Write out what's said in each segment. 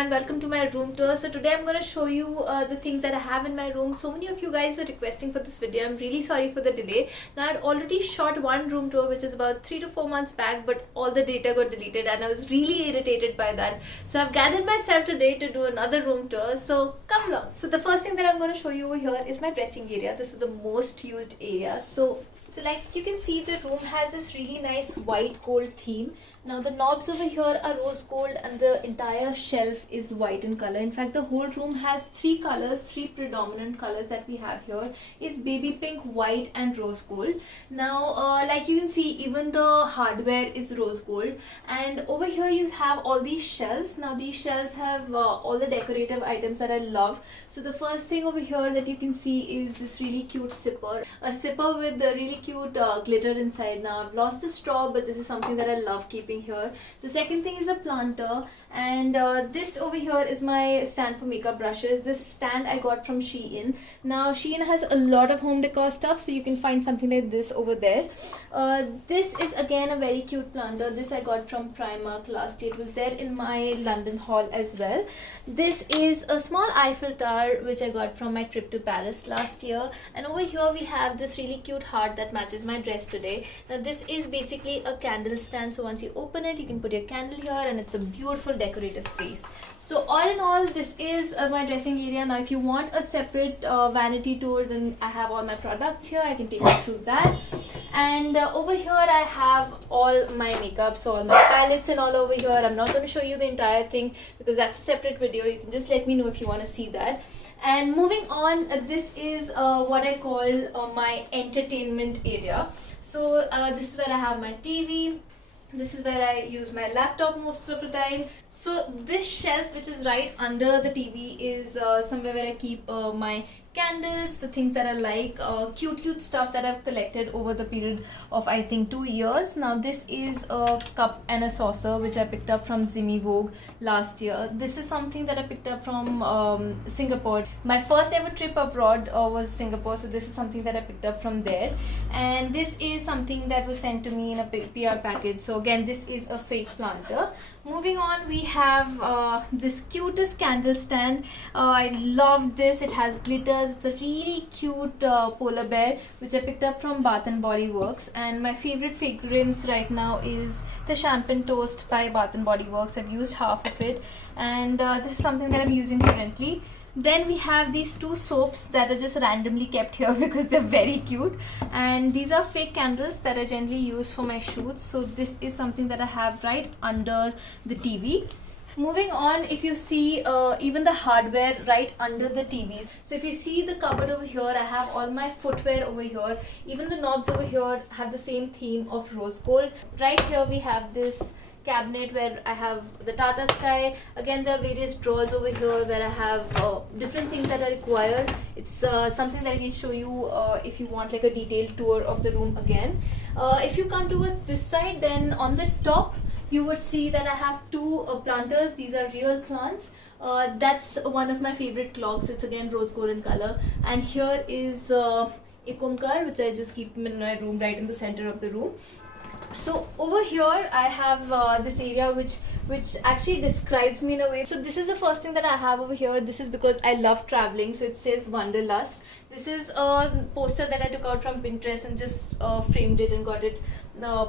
and welcome to my room tour. So today I'm going to show you the things that I have in my room. So many of you guys were requesting for this video. I'm really sorry for the delay. Now I'd already shot one room tour which is about 3 to 4 months back, but all the data got deleted and I was really irritated by that. So I've gathered myself today to do another room tour. So come along. So the first thing that I'm going to show you over here is my dressing area. This is the most used area. So like you can see, the room has this really nice white gold theme. Now the knobs over here are rose gold and the entire shelf is white in color. In fact, the whole room has three colors, three predominant colors that we have here is baby pink, white and rose gold. Now like you can see, even the hardware is rose gold, and over here you have all these shelves. Now these shelves have all the decorative items that I love. So the first thing over here that you can see is this really cute sipper, a sipper with a really cute glitter inside. Now I've lost the straw, but this is something that I love keeping here. The second thing is a planter, and this over here is my stand for makeup brushes. This stand I got from Shein. Now Shein has a lot of home decor stuff, so you can find something like this over there. This is again a very cute planter. This I got from Primark last year. It was there in my London haul as well. This is a small Eiffel Tower which I got from my trip to Paris last year, and over here we have this really cute heart that matches my dress today. Now this is basically a candle stand, so once you open it you can put your candle here and it's a beautiful decorative piece. So all in all, this is my dressing area. Now if you want a separate vanity tour, then I have all my products here. I can take you through that. And over here I have all my makeup, so all my palettes and all over here. I'm not going to show you the entire thing because that's a separate video. You can just let me know if you want to see that. And moving on, this is what I call my entertainment area. So this is where I have my TV. This is where I use my laptop most of the time. So this shelf which is right under the TV is somewhere where I keep my candles, the things that I like, cute stuff that I've collected over the period of I think 2 years. Now this is a cup and a saucer which I picked up from Dreamy Vogue last year. This is something that I picked up from Singapore. My first ever trip abroad was Singapore, so this is something that I picked up from there. And this is something that was sent to me in a PR package. So again, this is a fake planter. Moving on, we have this cutest candle stand. I love this. It has glitters. It's a really cute polar bear which I picked up from Bath and Body Works. And my favorite fragrance right now is the Champagne Toast by Bath and Body Works. I've used half of it, and this is something that I'm using currently. Then we have these two soaps that are just randomly kept here because they're very cute, and these are fake candles that I generally use for my shoots. So this is something that I have right under the TV. Moving on, if you see even the hardware right under the TVs. So if you see the cupboard over here, I have all my footwear over here. Even the knobs over here have the same theme of rose gold. Right here we have this cabinet where I have the Tata Sky. Again, there are various drawers over here where I have different things that I require. It's something that I can show you if you want like a detailed tour of the room again. If you come towards this side, then on the top you would see that I have two planters. These are real plants. That's one of my favorite clocks. It's again rose gold in color. And here is a Kumkar which I just keep in my room, right in the center of the room. So over here I have this area which actually describes me in a way. So this is the first thing that I have over here. This is because I love traveling. So it says Wanderlust. This is a poster that I took out from Pinterest and just framed it and got it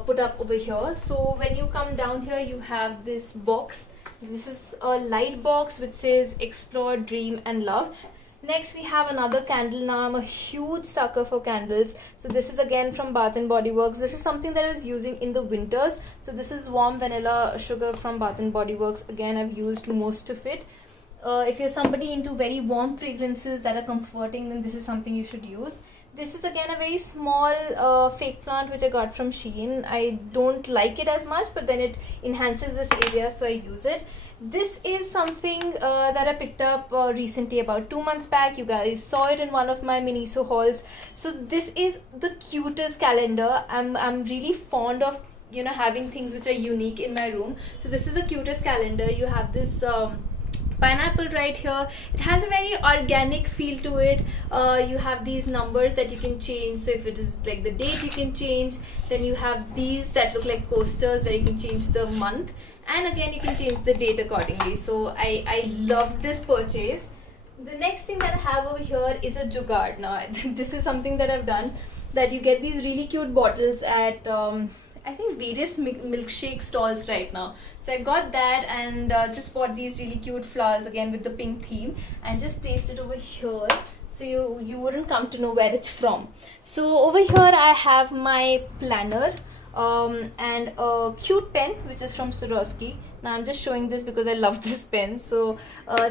put up over here. So when you come down here, you have this box. This is a light box which says Explore, Dream and Love. Next we have another candle. Now I'm a huge sucker for candles. So this is again from Bath and Body Works. This is something that I was using in the winters. So this is warm vanilla sugar from Bath and Body Works. Again, I've used most of it. If you're somebody into very warm fragrances that are comforting, then this is something you should use. This is again a very small fake plant which I got from Shein. I don't like it as much, but then it enhances this area, so I use it. This is something that I picked up recently, about 2 months back. You guys saw it in one of my Miniso hauls. So this is the cutest calendar. I'm really fond of having things which are unique in my room. So this is the cutest calendar. You have this pineapple right here. It has a very organic feel to it. You have these numbers that you can change. So if it is like the date, you can change. Then you have these that look like coasters where you can change the month. and again you can change the date accordingly. So I love this purchase. The next thing that I have over here is a jugaad. Now this is something that I've done, that you get these really cute bottles at I think various milkshake stalls right now. So I got that and just bought these really cute flowers again with the pink theme and just placed it over here, so you wouldn't come to know where it's from. So over here I have my planner and a cute pen which is from Swarovski. Now I'm just showing this because I love this pen. So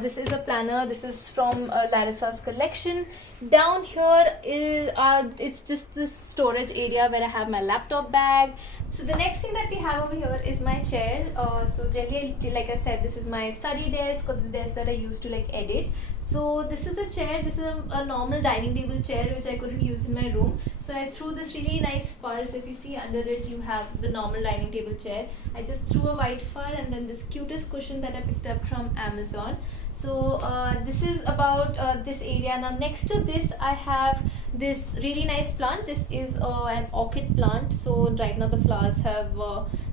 this is a planner. This is from Larissa's collection. Down here is it's just this storage area where I have my laptop bag. So the next thing that we have over here is my chair. So generally, like I said, this is my study desk, or the desk that I used to like edit. So this is the chair. This is a normal dining table chair which I couldn't use in my room. So I threw this really nice fur. So if you see under it, you have the normal dining table chair. I just threw a white fur and then this cutest cushion that I picked up from Amazon. So this is about this area. Now next to this I have this really nice plant. This is an orchid plant. So right now the flowers have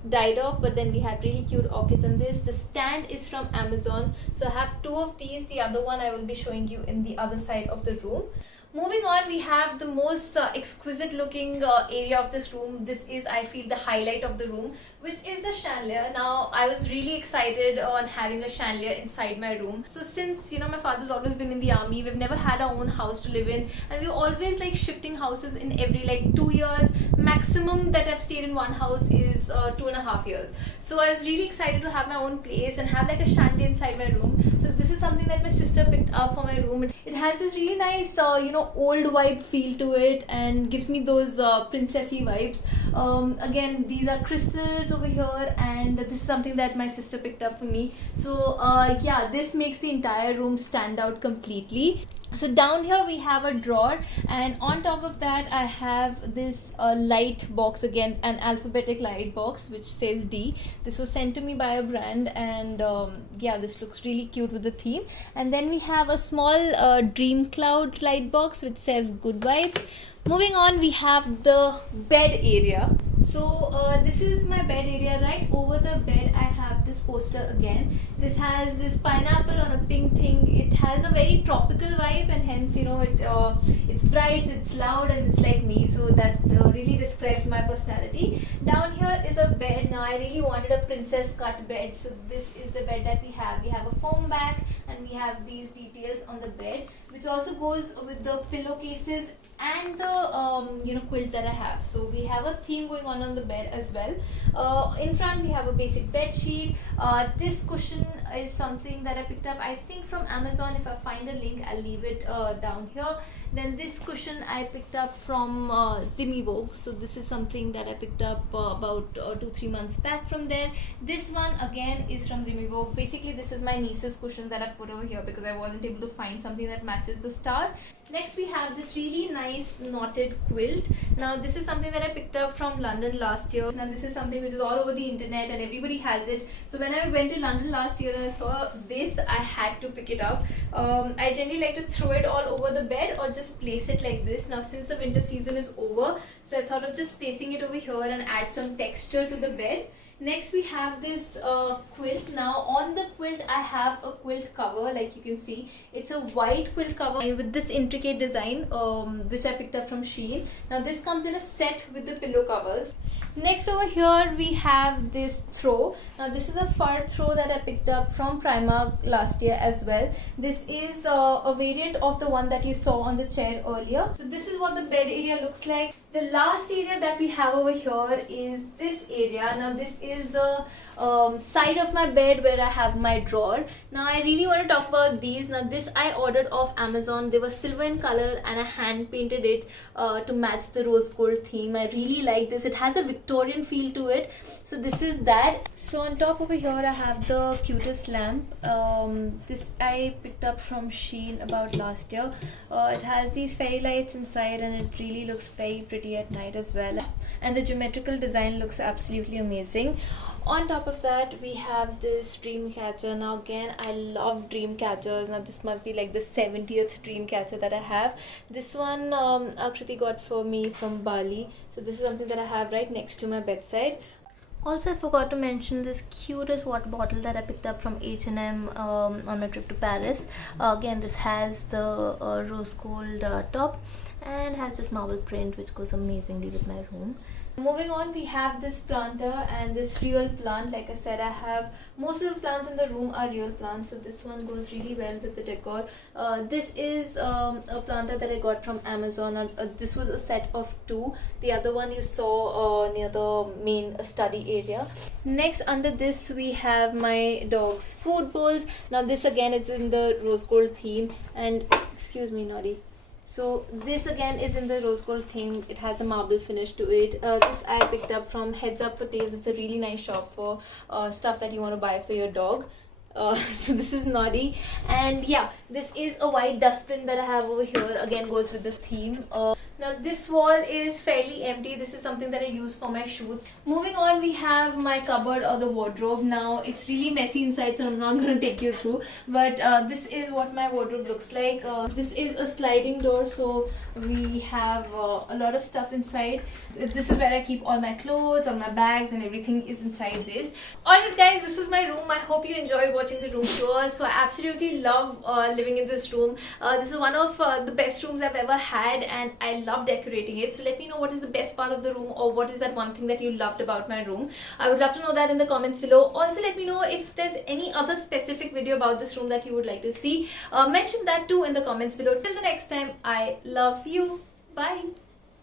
died off, but then we had really cute orchids on this. The stand is from Amazon. So I have two of these. The other one I will be showing you in the other side of the room. Moving on, we have the most exquisite looking area of this room. This is, I feel, the highlight of the room, which is the chandelier. Now, I was really excited on having a chandelier inside my room. So since, you know, my father's always been in the army, we've never had our own house to live in, and we're always like shifting houses in every like 2 years. Maximum that I've stayed in one house is 2.5 years. So I was really excited to have my own place and have like a chandelier inside my room. So this is something that my sister picked up for my room. It has this really nice, you know, old vibe feel to it and gives me those princessy vibes. Again, these are crystals over here, and this is something that my sister picked up for me. So yeah, this makes the entire room stand out completely. So down here we have a drawer, and on top of that I have this light box, again an alphabetic light box which says D. This was sent to me by a brand, and yeah, this looks really cute with the theme. And then we have a small dream cloud light box which says good vibes. Moving on, we have the bed area. So this is my bed area. Right over the bed I have this poster again. This has this pineapple on a pink thing. It has a very tropical vibe, and hence, you know, it's bright, it's loud, and it's like me. So that really describes my personality. Down here is a bed. Now I really wanted a princess cut bed, so this is the bed that we have. We have a foam back, and we have these details on the bed, which also goes with the pillowcases and the you know, quilt that I have. So we have a theme going on the bed as well. In front we have a basic bed sheet. This cushion is something that I picked up, I think, from Amazon. If I find a link, I'll leave it down here. Then this cushion I picked up from Dreamy. So this is something that I picked up about 2-3 months back from there. This one again is from Dreamy. Basically this is my niece's cushion that I put over here because I wasn't able to find something that matches the star. Next we have this really nice knotted quilt. Now this is something that I picked up from London last year. Now this is something which is all over the internet and everybody has it. So when I went to London last year and I saw this, I had to pick it up. I generally like to throw it all over the bed or just place it like this. Now since the winter season is over, so I thought of just placing it over here and add some texture to the bed. Next we have this quilt. Now on the quilt I have a quilt cover, like you can see. It's a white quilt cover with this intricate design which I picked up from Chic. Now this comes in a set with the pillow covers. Next over here we have this throw. Now this is a fur throw that I picked up from Primark last year as well. This is a variant of the one that you saw on the chair earlier. So this is what the bed area looks like. The last area that we have over here is this area. Now this is the side of my bed where I have my drawer. Now I really want to talk about these. Now this I ordered off Amazon. They were silver in color and I hand painted it to match the rose gold theme. I really like this. It has a Victorian feel to it. So this is that. So on top over here I have the cutest lamp. This I picked up from Chic about last year. It has these fairy lights inside and it really looks very pretty at night as well, and the geometrical design looks absolutely amazing. On top of that we have this dream catcher. Now again, I love dream catchers. Now this must be like the 70th dream catcher that I have. This one Akriti got for me from Bali. So this is something that I have right next to my bedside. Also, I forgot to mention this cutest water bottle that I picked up from H&M on my trip to Paris. Again, this has the rose gold top and has this marble print which goes amazingly with my room. Moving on, we have this planter and this real plant. Like I said, I have most of the plants in the room are real plants, so this one goes really well with the decor. This is a planter that I got from Amazon. This was a set of 2. The other one you saw near the main study area. Next, under this we have my dog's food bowls. Now this again is in the rose gold theme, and excuse me, Noddy. So this again is in the rose gold theme. It has a marble finish to it. This I picked up from Heads Up for Tails. It's a really nice shop for stuff that you want to buy for your dog. So this is Noddy, and yeah, this is a white dustbin that I have over here. Again, goes with the theme. Now this wall is fairly empty. This is something that I use for my shoots. Moving on, we have my cupboard or the wardrobe. Now it's really messy inside, so I'm not going to take you through, but this is what my wardrobe looks like. This is a sliding door, so we have a lot of stuff inside. This is where I keep all my clothes, all my bags, and everything is inside this. Alright guys, this is my room. I hope you enjoyed watching the room tour. So I absolutely love living in this room. This is one of the best rooms I've ever had, and I love decorating it. So let me know what is the best part of the room, or what is that one thing that you loved about my room. I would love to know that in the comments below. Also let me know if there's any other specific video about this room that you would like to see. Mention that too in the comments below. Till the next time, I love you. Bye.